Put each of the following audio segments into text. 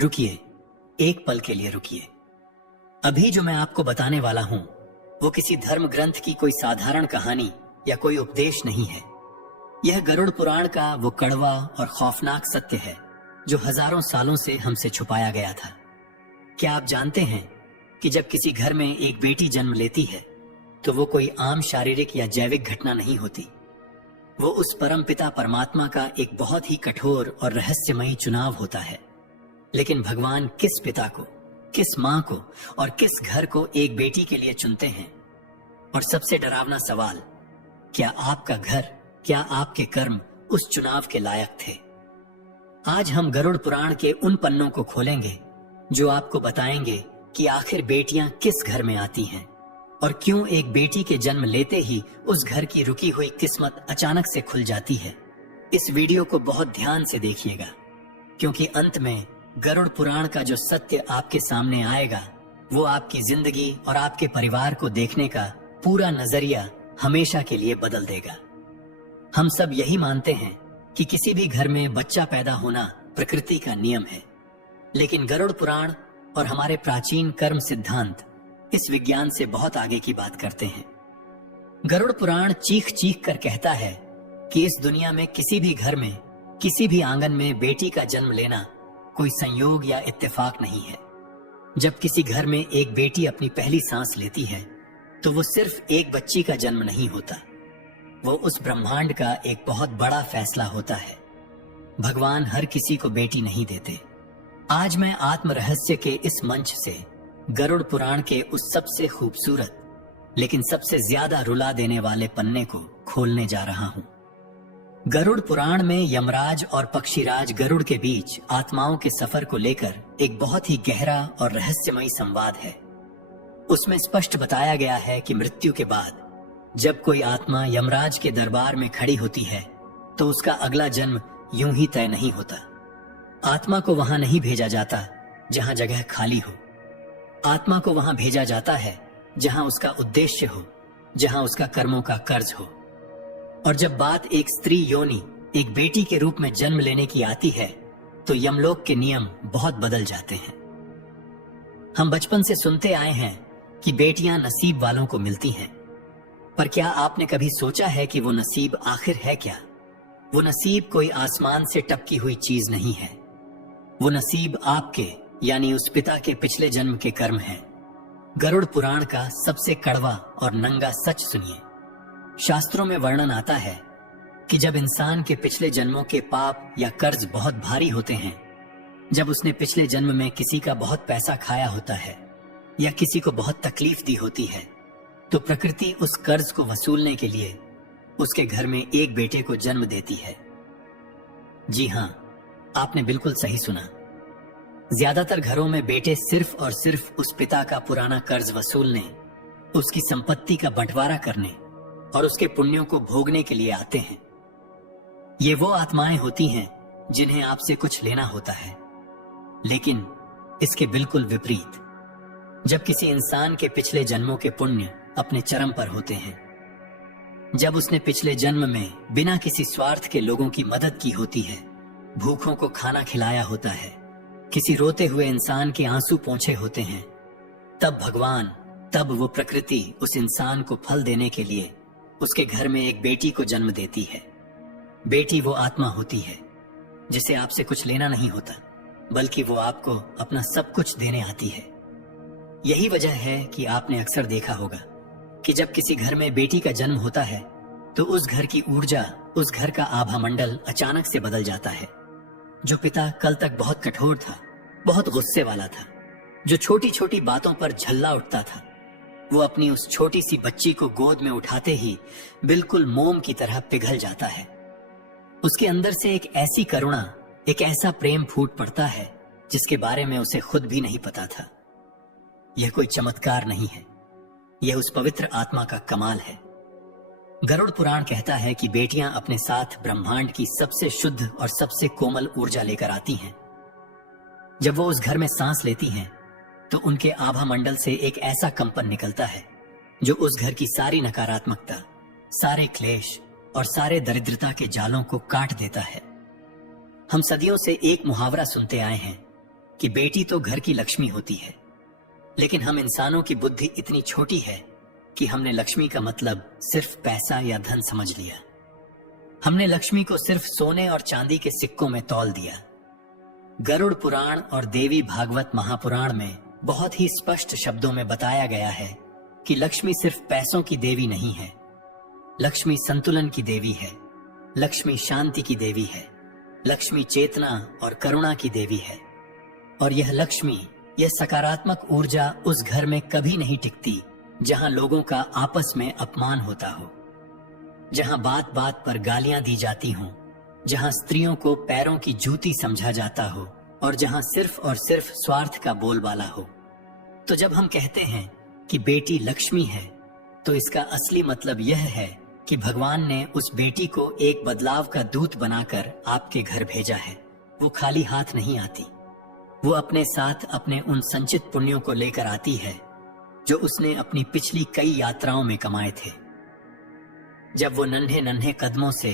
रुकिए, एक पल के लिए रुकिए। अभी जो मैं आपको बताने वाला हूं वो किसी धर्म ग्रंथ की कोई साधारण कहानी या कोई उपदेश नहीं है। यह गरुड़ पुराण का वो कड़वा और खौफनाक सत्य है जो हजारों सालों से हमसे छुपाया गया था। क्या आप जानते हैं कि जब किसी घर में एक बेटी जन्म लेती है तो वो कोई आम शारीरिक या जैविक घटना नहीं होती। वो उस परमपिता परमात्मा का एक बहुत ही कठोर और रहस्यमयी चुनाव होता है। लेकिन भगवान किस पिता को, किस मां को और किस घर को एक बेटी के लिए चुनते हैं? और सबसे डरावना सवाल, क्या आपका घर, क्या आपके कर्म उस चुनाव के लायक थे? आज हम गरुड़ पुराण के उन पन्नों को खोलेंगे जो आपको बताएंगे कि आखिर बेटियां किस घर में आती हैं और क्यों एक बेटी के जन्म लेते ही उस घर की रुकी हुई किस्मत अचानक से खुल जाती है। इस वीडियो को बहुत ध्यान से देखिएगा, क्योंकि अंत में गरुड़ पुराण का जो सत्य आपके सामने आएगा वो आपकी जिंदगी और आपके परिवार को देखने का पूरा नजरिया हमेशा के लिए बदल देगा। हम सब यही मानते हैं कि किसी भी घर में बच्चा पैदा होना प्रकृति का नियम है, लेकिन गरुड़ पुराण और हमारे प्राचीन कर्म सिद्धांत इस विज्ञान से बहुत आगे की बात करते हैं। गरुड़ पुराण चीख चीख कर कहता है कि इस दुनिया में किसी भी घर में, किसी भी आंगन में बेटी का जन्म लेना कोई संयोग या इत्तेफाक नहीं है। जब किसी घर में एक बेटी अपनी पहली सांस लेती है तो वो सिर्फ एक बच्ची का जन्म नहीं होता, वो उस ब्रह्मांड का एक बहुत बड़ा फैसला होता है। भगवान हर किसी को बेटी नहीं देते। आज मैं आत्म रहस्य के इस मंच से गरुड़ पुराण के उस सबसे खूबसूरत लेकिन सबसे ज्यादा रुला देने वाले पन्ने को खोलने जा रहा हूं। गरुड़ पुराण में यमराज और पक्षीराज गरुड़ के बीच आत्माओं के सफर को लेकर एक बहुत ही गहरा और रहस्यमयी संवाद है। उसमें स्पष्ट बताया गया है कि मृत्यु के बाद जब कोई आत्मा यमराज के दरबार में खड़ी होती है तो उसका अगला जन्म यूं ही तय नहीं होता। आत्मा को वहां नहीं भेजा जाता जहां जगह खाली हो। आत्मा को वहां भेजा जाता है जहां उसका उद्देश्य हो, जहां उसका कर्मों का कर्ज हो। और जब बात एक स्त्री योनि, एक बेटी के रूप में जन्म लेने की आती है तो यमलोक के नियम बहुत बदल जाते हैं। हम बचपन से सुनते आए हैं कि बेटियां नसीब वालों को मिलती हैं, पर क्या आपने कभी सोचा है कि वो नसीब आखिर है क्या? वो नसीब कोई आसमान से टपकी हुई चीज नहीं है। वो नसीब आपके, यानी उस पिता के पिछले जन्म के कर्म हैं। गरुड़ पुराण का सबसे कड़वा और नंगा सच सुनिए। शास्त्रों में वर्णन आता है कि जब इंसान के पिछले जन्मों के पाप या कर्ज बहुत भारी होते हैं, जब उसने पिछले जन्म में किसी का बहुत पैसा खाया होता है या किसी को बहुत तकलीफ दी होती है, तो प्रकृति उस कर्ज को वसूलने के लिए उसके घर में एक बेटे को जन्म देती है। जी हां, आपने बिल्कुल सही सुना। ज्यादातर घरों में बेटे सिर्फ और सिर्फ उस पिता का पुराना कर्ज वसूलने, उसकी संपत्ति का बंटवारा करने और उसके पुण्यों को भोगने के लिए आते हैं। ये वो आत्माएं होती हैं जिन्हें आपसे कुछ लेना होता है। लेकिन इसके बिल्कुल विपरीत, जब किसी इंसान के पिछले जन्मों के पुण्य अपने चरम पर होते हैं, जब उसने पिछले जन्म में बिना किसी स्वार्थ के लोगों की मदद की होती है, भूखों को खाना खिलाया होता है, किसी रोते हुए इंसान के आंसू पोंछे होते हैं, तब भगवान, तब वो प्रकृति उस इंसान को फल देने के लिए उसके घर में एक बेटी को जन्म देती है। बेटी वो आत्मा होती है जिसे आपसे कुछ लेना नहीं होता, बल्कि वो आपको अपना सब कुछ देने आती है। यही वजह है कि आपने अक्सर देखा होगा कि जब किसी घर में बेटी का जन्म होता है तो उस घर की ऊर्जा, उस घर का आभा मंडल अचानक से बदल जाता है। जो पिता कल तक बहुत कठोर था, बहुत गुस्से वाला था, जो छोटी छोटी बातों पर झल्ला उठता था, वो अपनी उस छोटी सी बच्ची को गोद में उठाते ही बिल्कुल मोम की तरह पिघल जाता है। उसके अंदर से एक ऐसी करुणा, एक ऐसा प्रेम फूट पड़ता है जिसके बारे में उसे खुद भी नहीं पता था। यह कोई चमत्कार नहीं है, यह उस पवित्र आत्मा का कमाल है। गरुड़ पुराण कहता है कि बेटियां अपने साथ ब्रह्मांड की सबसे शुद्ध और सबसे कोमल ऊर्जा लेकर आती हैं। जब वो उस घर में सांस लेती हैं तो उनके आभा मंडल से एक ऐसा कंपन निकलता है जो उस घर की सारी नकारात्मकता, सारे क्लेश और सारे दरिद्रता के जालों को काट देता है। हम सदियों से एक मुहावरा सुनते आए हैं कि बेटी तो घर की लक्ष्मी होती है, लेकिन हम इंसानों की बुद्धि इतनी छोटी है कि हमने लक्ष्मी का मतलब सिर्फ पैसा या धन समझ लिया। हमने लक्ष्मी को सिर्फ सोने और चांदी के सिक्कों में तौल दिया। गरुड़ पुराण और देवी भागवत महापुराण में बहुत ही स्पष्ट शब्दों में बताया गया है कि लक्ष्मी सिर्फ पैसों की देवी नहीं है। लक्ष्मी संतुलन की देवी है, लक्ष्मी शांति की देवी है, लक्ष्मी चेतना और करुणा की देवी है। और यह लक्ष्मी, यह सकारात्मक ऊर्जा उस घर में कभी नहीं टिकती जहां लोगों का आपस में अपमान होता हो, जहां बात बात पर गालियां दी जाती हों, जहां स्त्रियों को पैरों की जूती समझा जाता हो और जहां सिर्फ और सिर्फ स्वार्थ का बोलबाला हो। तो जब हम कहते हैं कि बेटी लक्ष्मी है, तो इसका असली मतलब यह है कि भगवान ने उस बेटी को एक बदलाव का दूत बनाकर आपके घर भेजा है। वो खाली हाथ नहीं आती, वो अपने साथ अपने उन संचित पुण्यों को लेकर आती है जो उसने अपनी पिछली कई यात्राओं में कमाए थे। जब वो नन्हे नन्हे कदमों से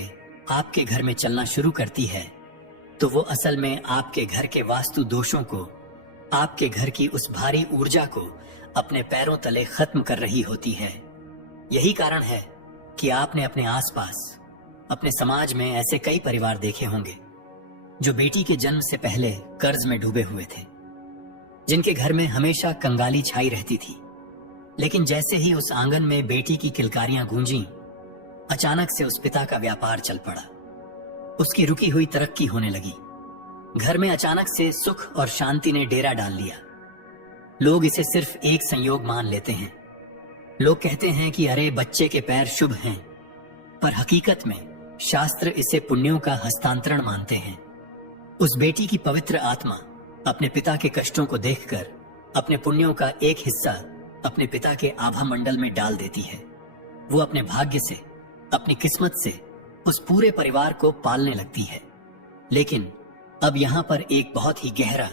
आपके घर में चलना शुरू करती है, तो वो असल में आपके घर के वास्तु दोषों को, आपके घर की उस भारी ऊर्जा को अपने पैरों तले खत्म कर रही होती है। यही कारण है कि आपने अपने आसपास, अपने समाज में ऐसे कई परिवार देखे होंगे जो बेटी के जन्म से पहले कर्ज में डूबे हुए थे, जिनके घर में हमेशा कंगाली छाई रहती थी। लेकिन जैसे ही उस आंगन में बेटी की किलकारियां गूंजी, अचानक से उस पिता का व्यापार चल पड़ा। उसकी रुकी हुई तरक्की होने लगी। घर में अचानक से सुख और शांति ने डेरा डाल लिया। लोग इसे सिर्फ एक संयोग मान लेते हैं। लोग कहते हैं कि अरे बच्चे के पैर शुभ हैं, पर हकीकत में शास्त्र इसे पुण्यों का हस्तांतरण मानते हैं। उस बेटी की पवित्र आत्मा अपने पिता के कष्टों को देखकर अपने पुण्यों का एक हिस्सा अपने पिता के आभा मंडल में डाल देती है। वो अपने भाग्य से, अपनी किस्मत से उस पूरे परिवार को पालने लगती है। लेकिन अब यहां पर एक बहुत ही गहरा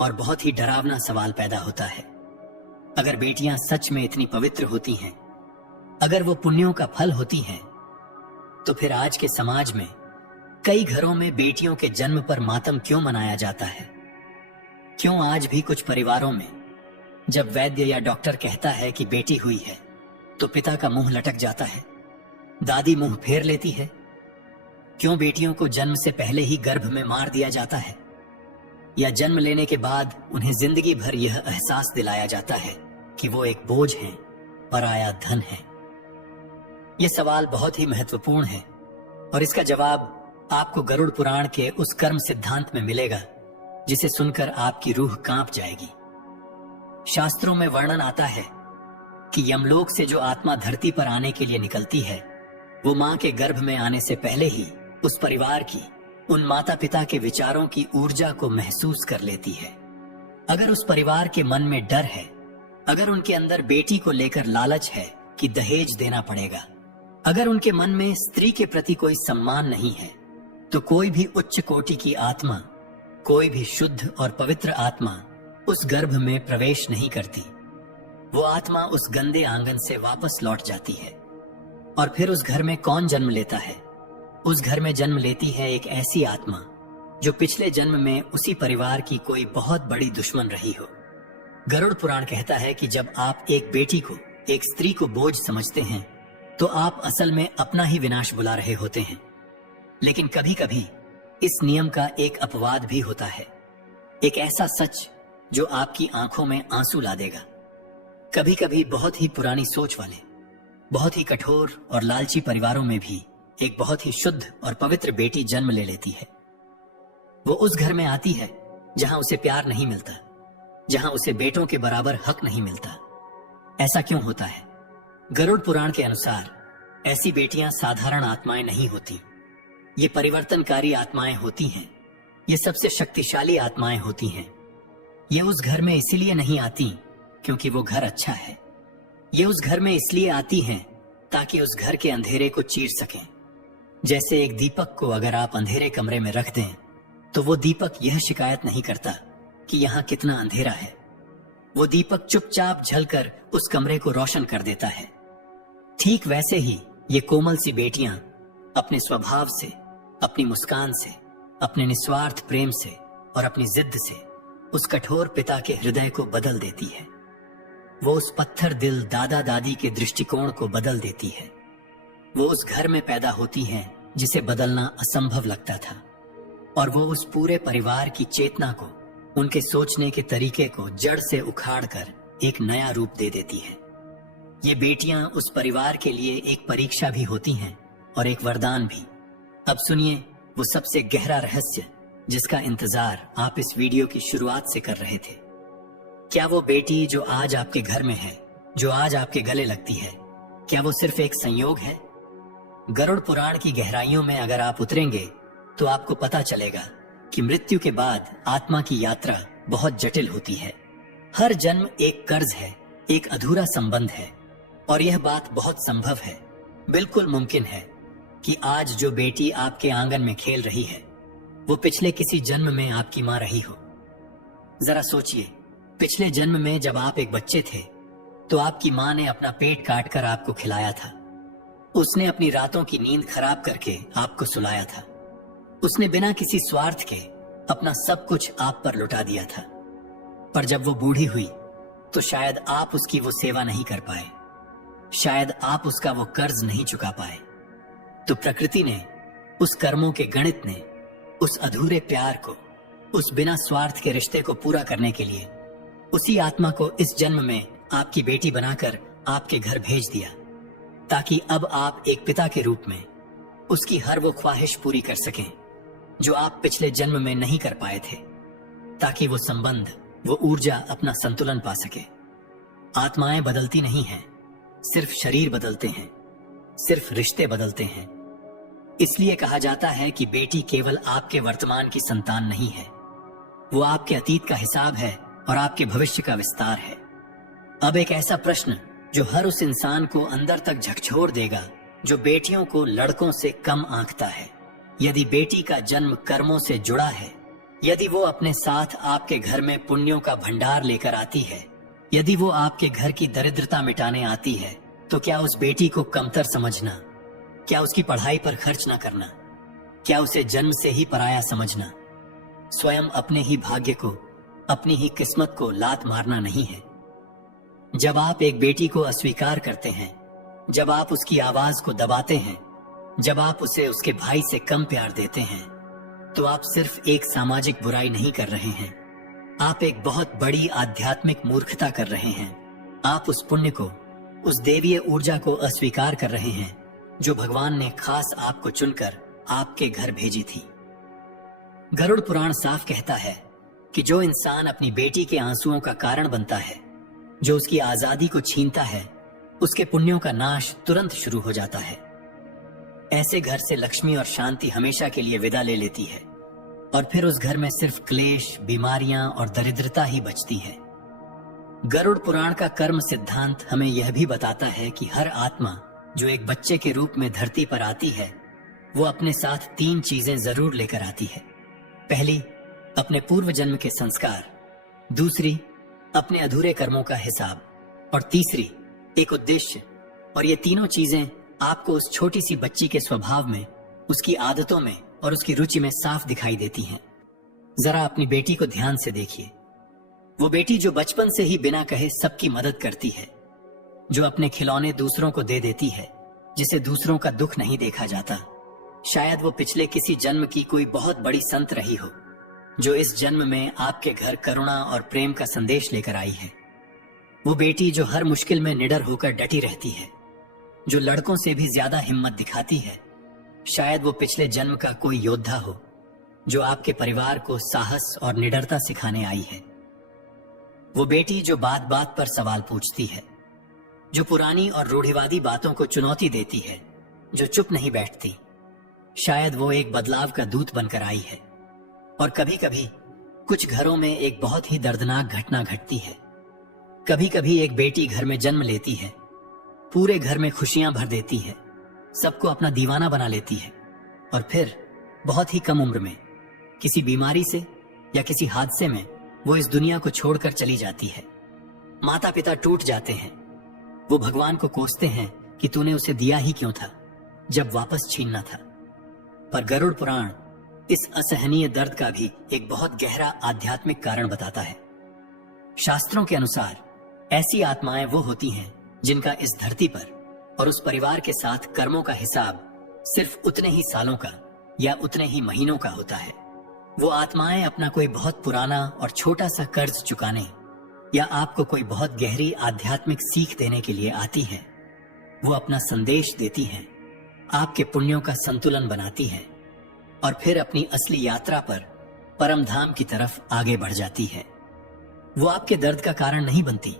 और बहुत ही डरावना सवाल पैदा होता है। अगर बेटियां सच में इतनी पवित्र होती हैं, अगर वो पुण्यों का फल होती हैं, तो फिर आज के समाज में कई घरों में बेटियों के जन्म पर मातम क्यों मनाया जाता है? क्यों आज भी कुछ परिवारों में जब वैद्य या डॉक्टर कहता है कि बेटी हुई है, तो पिता का मुंह लटक जाता है, दादी मुंह फेर लेती है? क्यों बेटियों को जन्म से पहले ही गर्भ में मार दिया जाता है, या जन्म लेने के बाद उन्हें जिंदगी भर यह एहसास दिलाया जाता है कि वो एक बोझ हैं, पराया धन है? यह सवाल बहुत ही महत्वपूर्ण है और इसका जवाब आपको गरुड़ पुराण के उस कर्म सिद्धांत में मिलेगा जिसे सुनकर आपकी रूह कांप जाएगी। शास्त्रों में वर्णन आता है कि यमलोक से जो आत्मा धरती पर आने के लिए निकलती है, वो मां के गर्भ में आने से पहले ही उस परिवार की, उन माता पिता के विचारों की ऊर्जा को महसूस कर लेती है। अगर उस परिवार के मन में डर है, अगर उनके अंदर बेटी को लेकर लालच है कि दहेज देना पड़ेगा, अगर उनके मन में स्त्री के प्रति कोई सम्मान नहीं है, तो कोई भी उच्च कोटि की आत्मा, कोई भी शुद्ध और पवित्र आत्मा उस गर्भ में प्रवेश नहीं करती। वो आत्मा उस गंदे आंगन से वापस लौट जाती है। और फिर उस घर में कौन जन्म लेता है? उस घर में जन्म लेती है एक ऐसी आत्मा जो पिछले जन्म में उसी परिवार की कोई बहुत बड़ी दुश्मन रही हो। गरुड़ पुराण कहता है कि जब आप एक बेटी को, एक स्त्री को बोझ समझते हैं, तो आप असल में अपना ही विनाश बुला रहे होते हैं। लेकिन कभी कभी इस नियम का एक अपवाद भी होता है, एक ऐसा सच जो आपकी आंखों में आंसू ला देगा। कभी कभी बहुत ही पुरानी सोच वाले, बहुत ही कठोर और लालची परिवारों में भी एक बहुत ही शुद्ध और पवित्र बेटी जन्म ले लेती है। वो उस घर में आती है जहां उसे प्यार नहीं मिलता, जहां उसे बेटों के बराबर हक नहीं मिलता। ऐसा क्यों होता है? गरुड़ पुराण के अनुसार ऐसी बेटियां साधारण आत्माएं नहीं होती, ये परिवर्तनकारी आत्माएं होती हैं। ये सबसे शक्तिशाली आत्माएं होती हैं। ये उस घर में इसलिए नहीं आती क्योंकि वो घर अच्छा है। ये उस घर में इसलिए आती हैं ताकि उस घर के अंधेरे को चीर सकें। जैसे एक दीपक को अगर आप अंधेरे कमरे में रख दें, तो वो दीपक यह शिकायत नहीं करता कि यहाँ कितना अंधेरा है। वो दीपक चुपचाप झलकर उस कमरे को रोशन कर देता है। ठीक वैसे ही ये कोमल सी बेटियां अपने स्वभाव से, अपनी मुस्कान से, अपने निस्वार्थ प्रेम से और अपनी जिद से उस कठोर पिता के हृदय को बदल देती है। वो उस पत्थर दिल दादा दादी के दृष्टिकोण को बदल देती है। वो उस घर में पैदा होती हैं जिसे बदलना असंभव लगता था, और वो उस पूरे परिवार की चेतना को, उनके सोचने के तरीके को जड़ से उखाड़कर एक नया रूप दे देती है। ये बेटियां उस परिवार के लिए एक परीक्षा भी होती हैं और एक वरदान भी। अब सुनिए वो सबसे गहरा रहस्य जिसका इंतजार आप इस वीडियो की शुरुआत से कर रहे थे। क्या वो बेटी जो आज आपके घर में है, जो आज आपके गले लगती है, क्या वो सिर्फ एक संयोग है? गरुड़ पुराण की गहराइयों में अगर आप उतरेंगे तो आपको पता चलेगा कि मृत्यु के बाद आत्मा की यात्रा बहुत जटिल होती है। हर जन्म एक कर्ज है, एक अधूरा संबंध है, और यह बात बहुत संभव है, बिल्कुल मुमकिन है कि आज जो बेटी आपके आंगन में खेल रही है वो पिछले किसी जन्म में आपकी मां रही हो। जरा सोचिए, पिछले जन्म में जब आप एक बच्चे थे तो आपकी मां ने अपना पेट काटकर आपको खिलाया था। उसने अपनी रातों की नींद खराब करके आपको सुलाया था। उसने बिना किसी स्वार्थ के अपना सब कुछ आप पर लुटा दिया था। पर जब वो बूढ़ी हुई तो शायद आप उसकी वो सेवा नहीं कर पाए, शायद आप उसका वो कर्ज नहीं चुका पाए। तो प्रकृति ने, उस कर्मों के गणित ने, उस अधूरे प्यार को, उस बिना स्वार्थ के रिश्ते को पूरा करने के लिए उसी आत्मा को इस जन्म में आपकी बेटी बनाकर आपके घर भेज दिया, ताकि अब आप एक पिता के रूप में उसकी हर वो ख्वाहिश पूरी कर सकें जो आप पिछले जन्म में नहीं कर पाए थे, ताकि वो संबंध, वो ऊर्जा अपना संतुलन पा सके। आत्माएं बदलती नहीं हैं, सिर्फ शरीर बदलते हैं, सिर्फ रिश्ते बदलते हैं। इसलिए कहा जाता है कि बेटी केवल आपके वर्तमान की संतान नहीं है, वो आपके अतीत का हिसाब है और आपके भविष्य का विस्तार है। अब एक ऐसा प्रश्न जो हर उस इंसान को अंदर तक झकझोर देगा जो बेटियों को लड़कों से कम आंकता है। यदि बेटी का जन्म कर्मों से जुड़ा है, यदि वो अपने साथ आपके घर में पुण्यों का भंडार लेकर आती है, यदि वो आपके घर की दरिद्रता मिटाने आती है, तो क्या उस बेटी को कमतर समझना, क्या उसकी पढ़ाई पर खर्च ना करना, क्या उसे जन्म से ही पराया समझना, स्वयं अपने ही भाग्य को, अपनी ही किस्मत को लात मारना नहीं है। जब आप एक बेटी को अस्वीकार करते हैं, जब आप उसकी आवाज को दबाते हैं, जब आप उसे उसके भाई से कम प्यार देते हैं, तो आप सिर्फ एक सामाजिक बुराई नहीं कर रहे हैं, आप एक बहुत बड़ी आध्यात्मिक मूर्खता कर रहे हैं। आप उस पुण्य को, उस देवीय ऊर्जा को अस्वीकार कर रहे हैं जो भगवान ने खास आपको चुनकर आपके घर भेजी थी। गरुड़ पुराण साफ कहता है कि जो इंसान अपनी बेटी के आंसुओं का कारण बनता है, जो उसकी आजादी को छीनता है, उसके पुण्यों का नाश तुरंत शुरू हो जाता है। ऐसे घर से लक्ष्मी और शांति हमेशा के लिए विदा ले लेती है, और फिर उस घर में सिर्फ क्लेश, बीमारियां और दरिद्रता ही बचती है। गरुड़ पुराण का कर्म सिद्धांत हमें यह भी बताता है कि हर आत्मा जो एक बच्चे के रूप में धरती पर आती है, वो अपने साथ 3 चीजें जरूर लेकर आती है। पहली, अपने पूर्व जन्म के संस्कार, दूसरी, अपने अधूरे कर्मों का हिसाब, और तीसरी, एक उद्देश्य। और ये तीनों चीजें आपको उस छोटी सी बच्ची के स्वभाव में, उसकी आदतों में और उसकी रुचि में साफ दिखाई देती हैं। जरा अपनी बेटी को ध्यान से देखिए। वो बेटी जो बचपन से ही बिना कहे सबकी मदद करती है, जो अपने खिलौने दूसरों को दे देती है, जिसे दूसरों का दुख नहीं देखा जाता। शायद वो पिछले किसी जन्म की कोई बहुत बड़ी संत रही हो, जो इस जन्म में आपके घर करुणा और प्रेम का संदेश लेकर आई है। वो बेटी जो हर मुश्किल में निडर होकर डटी रहती है, जो लड़कों से भी ज्यादा हिम्मत दिखाती है। शायद वो पिछले जन्म का कोई योद्धा हो, जो आपके परिवार को साहस और निडरता सिखाने आई है। वो बेटी जो बात बात पर सवाल पूछती है, जो पुरानी और रूढ़िवादी बातों को चुनौती देती है, जो चुप नहीं बैठती। शायद वो एक बदलाव का दूत बनकर आई है। और कभी कभी कुछ घरों में एक बहुत ही दर्दनाक घटना घटती है। कभी कभी एक बेटी घर में जन्म लेती है, पूरे घर में खुशियां भर देती है, सबको अपना दीवाना बना लेती है, और फिर बहुत ही कम उम्र में किसी बीमारी से या किसी हादसे में वो इस दुनिया को छोड़कर चली जाती है। माता पिता टूट जाते हैं, वो भगवान को कोसते हैं कि तूने उसे दिया ही क्यों था जब वापस छीनना था। पर गरुड़ पुराण इस असहनीय दर्द का भी एक बहुत गहरा आध्यात्मिक कारण बताता है। शास्त्रों के अनुसार ऐसी आत्माएं वो होती हैं जिनका इस धरती पर और उस परिवार के साथ कर्मों का हिसाब सिर्फ उतने ही सालों का या उतने ही महीनों का होता है। वो आत्माएं अपना कोई बहुत पुराना और छोटा सा कर्ज चुकाने या आपको कोई बहुत गहरी आध्यात्मिक सीख देने के लिए आती हैं। वो अपना संदेश देती हैं, आपके पुण्यों का संतुलन बनाती हैं और फिर अपनी असली यात्रा पर परम धाम की तरफ आगे बढ़ जाती है। वो आपके दर्द का कारण नहीं बनती,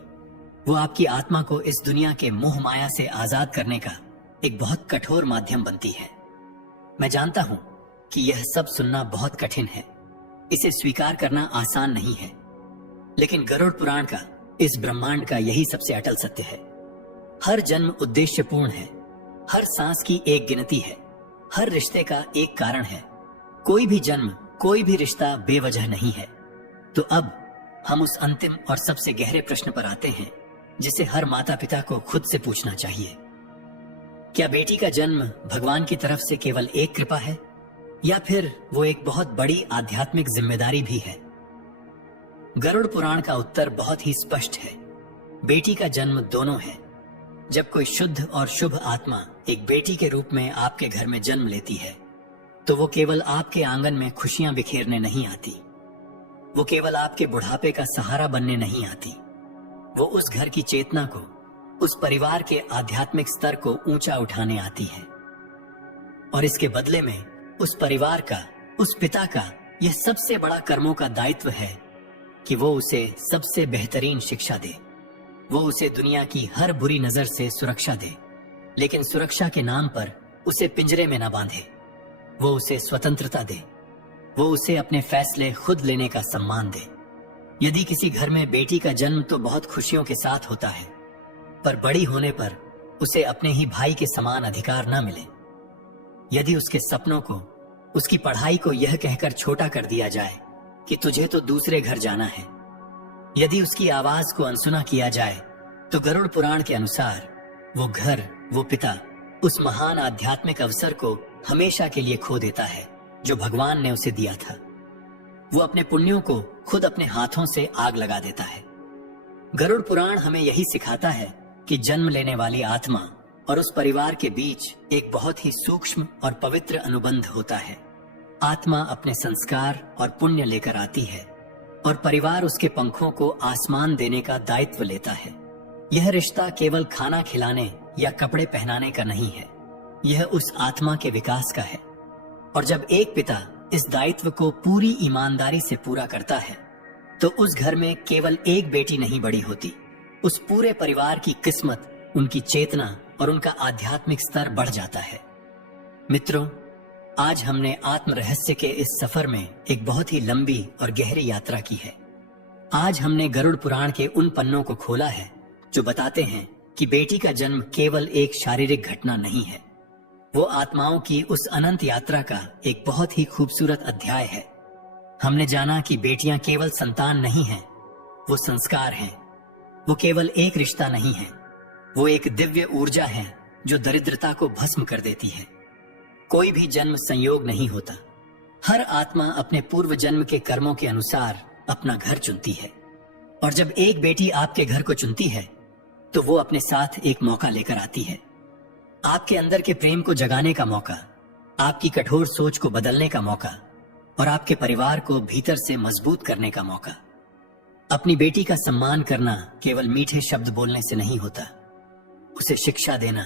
वो आपकी आत्मा को इस दुनिया के मोह माया से आजाद करने का एक बहुत कठोर माध्यम बनती है। मैं जानता हूं कि यह सब सुनना बहुत कठिन है, इसे स्वीकार करना आसान नहीं है, लेकिन गरुड़ पुराण का, इस ब्रह्मांड का यही सबसे अटल सत्य है। हर जन्म उद्देश्यपूर्ण है, हर सांस की एक गिनती है, हर रिश्ते का एक कारण है। कोई भी जन्म, कोई भी रिश्ता बेवजह नहीं है। तो अब हम उस अंतिम और सबसे गहरे प्रश्न पर आते हैं जिसे हर माता पिता को खुद से पूछना चाहिए। क्या बेटी का जन्म भगवान की तरफ से केवल एक कृपा है या फिर वो एक बहुत बड़ी आध्यात्मिक जिम्मेदारी भी है? गरुड़ पुराण का उत्तर बहुत ही स्पष्ट है। बेटी का जन्म दोनों है। जब कोई शुद्ध और शुभ आत्मा एक बेटी के रूप में आपके घर में जन्म लेती है तो वो केवल आपके आंगन में खुशियां बिखेरने नहीं आती, वो केवल आपके बुढ़ापे का सहारा बनने नहीं आती। वो उस घर की चेतना को, उस परिवार के आध्यात्मिक स्तर को ऊंचा उठाने आती है और इसके बदले में उस परिवार का, उस पिता का यह सबसे बड़ा कर्मों का दायित्व है कि वो उसे सबसे बेहतरीन शिक्षा दे, वो उसे दुनिया की हर बुरी नजर से सुरक्षा दे, लेकिन सुरक्षा के नाम पर उसे पिंजरे में न बांधे। वो उसे स्वतंत्रता दे, वो उसे अपने फैसले खुद लेने का सम्मान दे। यदि किसी घर में बेटी का जन्म तो बहुत खुशियों के साथ होता है, पर बड़ी होने पर उसे अपने ही भाई के समान अधिकार न मिले, यदि उसके सपनों को, उसकी पढ़ाई को यह कहकर छोटा कर दिया जाए कि तुझे तो दूसरे घर जाना है, यदि उसकी आवाज को अनसुना किया जाए, तो गरुड़ पुराण के अनुसार वो घर, वो पिता उस महान आध्यात्मिक अवसर को हमेशा के लिए खो देता है जो भगवान ने उसे दिया था। वो अपने पुण्यों को खुद अपने हाथों से आग लगा देता है। गरुड़ पुराण हमें यही सिखाता है कि जन्म लेने वाली आत्मा और उस परिवार के बीच एक बहुत ही सूक्ष्म और पवित्र अनुबंध होता है। आत्मा अपने संस्कार और पुण्य लेकर आती है और परिवार उसके पंखों को आसमान देने का दायित्व लेता है। यह रिश्ता केवल खाना खिलाने या कपड़े पहनाने का नहीं है, यह उस आत्मा के विकास का है। और जब एक पिता इस दायित्व को पूरी ईमानदारी से पूरा करता है तो उस घर में केवल एक बेटी नहीं बड़ी होती, उस पूरे परिवार की किस्मत, उनकी चेतना और उनका आध्यात्मिक स्तर बढ़ जाता है। मित्रों, आज हमने आत्म रहस्य के इस सफर में एक बहुत ही लंबी और गहरी यात्रा की है। आज हमने गरुड़ पुराण के उन पन्नों को खोला है जो बताते हैं कि बेटी का जन्म केवल एक शारीरिक घटना नहीं है, वो आत्माओं की उस अनंत यात्रा का एक बहुत ही खूबसूरत अध्याय है। हमने जाना कि बेटियां केवल संतान नहीं हैं, वो संस्कार हैं। वो केवल एक रिश्ता नहीं है, वो एक दिव्य ऊर्जा है जो दरिद्रता को भस्म कर देती है। कोई भी जन्म संयोग नहीं होता, हर आत्मा अपने पूर्व जन्म के कर्मों के अनुसार अपना घर चुनती है। और जब एक बेटी आपके घर को चुनती है तो वो अपने साथ एक मौका लेकर आती है, आपके अंदर के प्रेम को जगाने का मौका, आपकी कठोर सोच को बदलने का मौका और आपके परिवार को भीतर से मजबूत करने का मौका। अपनी बेटी का सम्मान करना केवल मीठे शब्द बोलने से नहीं होता, उसे शिक्षा देना,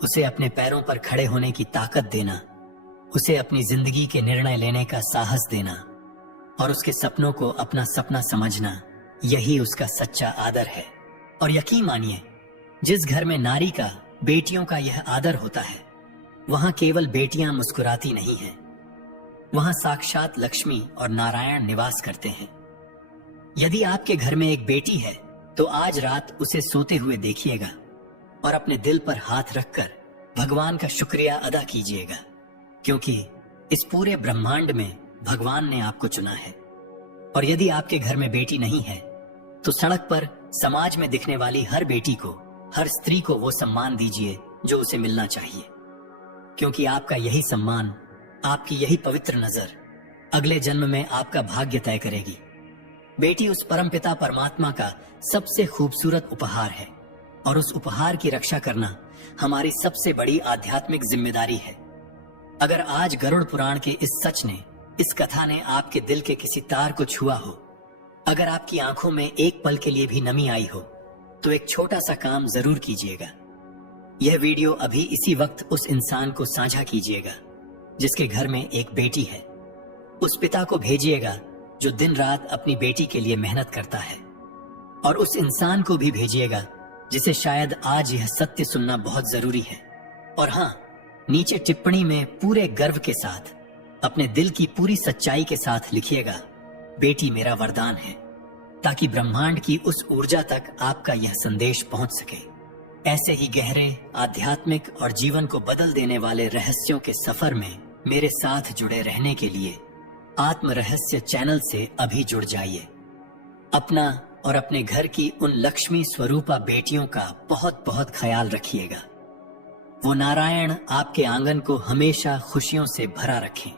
उसे अपने पैरों पर खड़े होने की ताकत देना, उसे अपनी जिंदगी के निर्णय लेने का साहस देना और उसके सपनों को अपना सपना समझना, यही उसका सच्चा आदर है। और यकीन मानिए, जिस घर में नारी का, बेटियों का यह आदर होता है, वहां केवल बेटियां मुस्कुराती नहीं हैं, वहां साक्षात लक्ष्मी और नारायण निवास करते हैं। यदि आपके घर में एक बेटी है तो आज रात उसे सोते हुए देखिएगा और अपने दिल पर हाथ रखकर भगवान का शुक्रिया अदा कीजिएगा, क्योंकि इस पूरे ब्रह्मांड में भगवान ने आपको चुना है। और यदि आपके घर में बेटी नहीं है तो सड़क पर, समाज में दिखने वाली हर बेटी को, हर स्त्री को वो सम्मान दीजिए जो उसे मिलना चाहिए, क्योंकि आपका यही सम्मान, आपकी यही पवित्र नजर अगले जन्म में आपका भाग्य तय करेगी। बेटी उस परमपिता परमात्मा का सबसे खूबसूरत उपहार है और उस उपहार की रक्षा करना हमारी सबसे बड़ी आध्यात्मिक जिम्मेदारी है। अगर आज गरुड़ पुराण के इस सच ने, इस कथा ने आपके दिल के किसी तार को छुआ हो, अगर आपकी आंखों में एक पल के लिए भी नमी आई हो, तो एक छोटा सा काम जरूर कीजिएगा। यह वीडियो अभी इसी वक्त उस इंसान को साझा कीजिएगा जिसके घर में एक बेटी है। उस पिता को भेजिएगा जो दिन रात अपनी बेटी के लिए मेहनत करता है, और उस इंसान को भी भेजिएगा जिसे शायद आज यह सत्य सुनना बहुत जरूरी है। और हाँ, नीचे टिप्पणी में पूरे गर्व के साथ, अपने दिल की पूरी सच्चाई के साथ लिखिएगा, बेटी मेरा वरदान है, ताकि ब्रह्मांड की उस ऊर्जा तक आपका यह संदेश पहुंच सके। ऐसे ही गहरे आध्यात्मिक और जीवन को बदल देने वाले रहस्यों के सफर में मेरे साथ जुड़े रहने के लिए आत्म रहस्य चैनल से अभी जुड़ जाइए। अपना और अपने घर की उन लक्ष्मी स्वरूपा बेटियों का बहुत बहुत ख्याल रखिएगा। वो नारायण आपके आंगन को हमेशा खुशियों से भरा रखें।